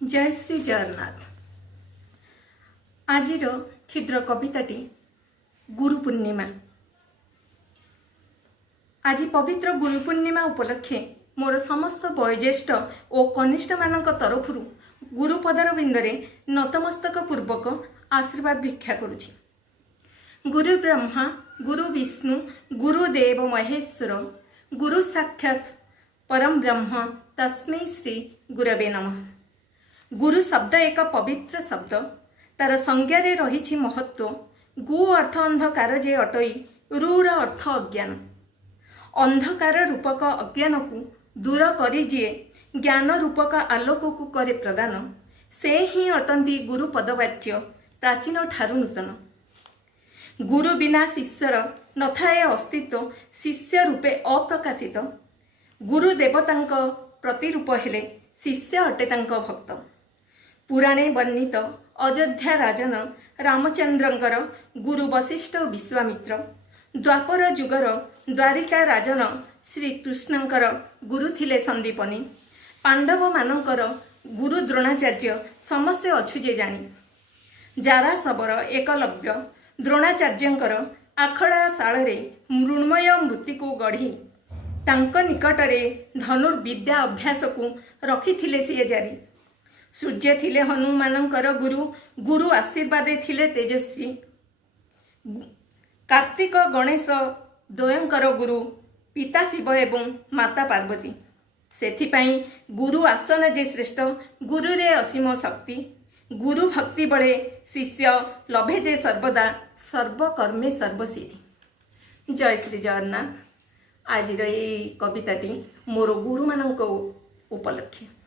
जय श्री जगन्नाथ। आज क्षुद्र कविताटी गुरु पूर्णिमा। आज पवित्र गुरु पूर्णिमा उपलक्षे मोर समस्त वयोज्येष्ठ और कनिष्ठ मानक तरफ गुरुपदर बिंदरे नतमस्तक पूर्वक आशीर्वाद भिक्षा करुछि। गुरु ब्रह्मा गुरु विष्णु गुरुदेव महेश्वर गुरु साक्षात परम ब्रह्म तस्मै श्री गुरवे नमः। गुरु शब्द एक पवित्र शब्द, तार संज्ञारे रही महत्व। गु अर्थ अंधकार जे अटई, रूर अर्थ अज्ञान। अंधकार रूपक अज्ञान को दूर करी जे ज्ञान रूपक आलोक को करे प्रदान, से ही अटंती गुरु पदवाच्य प्राचीन ठारू नूतन। गुरु बिना शिष्यर नथाए अस्तित्व, शिष्य रूपे अप्रकाशित। गुरु देवतांक प्रतिरूप हेले शिष्य अटे तांक भक्त। पुराणे वर्णित अयोध्या राजन रामचंद्रंकर गुरु वशिष्ठ विश्वामित्र, द्वापर जुगर द्वारिका राजन श्रीकृष्णंकर गुरु थिले संदीपनी, पांडव मानकर गुरु द्रोणाचार्य समस्ते अछुजे जानी। जारा शबर एकलव्य द्रोणाचार्यंकर आखड़ा शाଳରେ मृण्मय मृत्यु को गढ़ी तांक निकटरे धनुर्विद्या अभ्यास को रखिथिले सी जारी। सूर्य थिले हनुमानंकर गुरु, गुरु आशीर्वादे थिले तेजस्वी। कार्तिक गणेश द्वयंकर गुरु, पिता शिव एवं माता पार्वती। सेथिपाई गुरु आसन जे श्रेष्ठ, गुरुरे असीम शक्ति। गुरु भक्ति बळे शिष्य लभे जे सर्वदा, सर्वकर्मे सर्वसिद्धि। जय श्री जगन्नाथ। आज कविताटी मोर गुरु मानक उपलक्षे।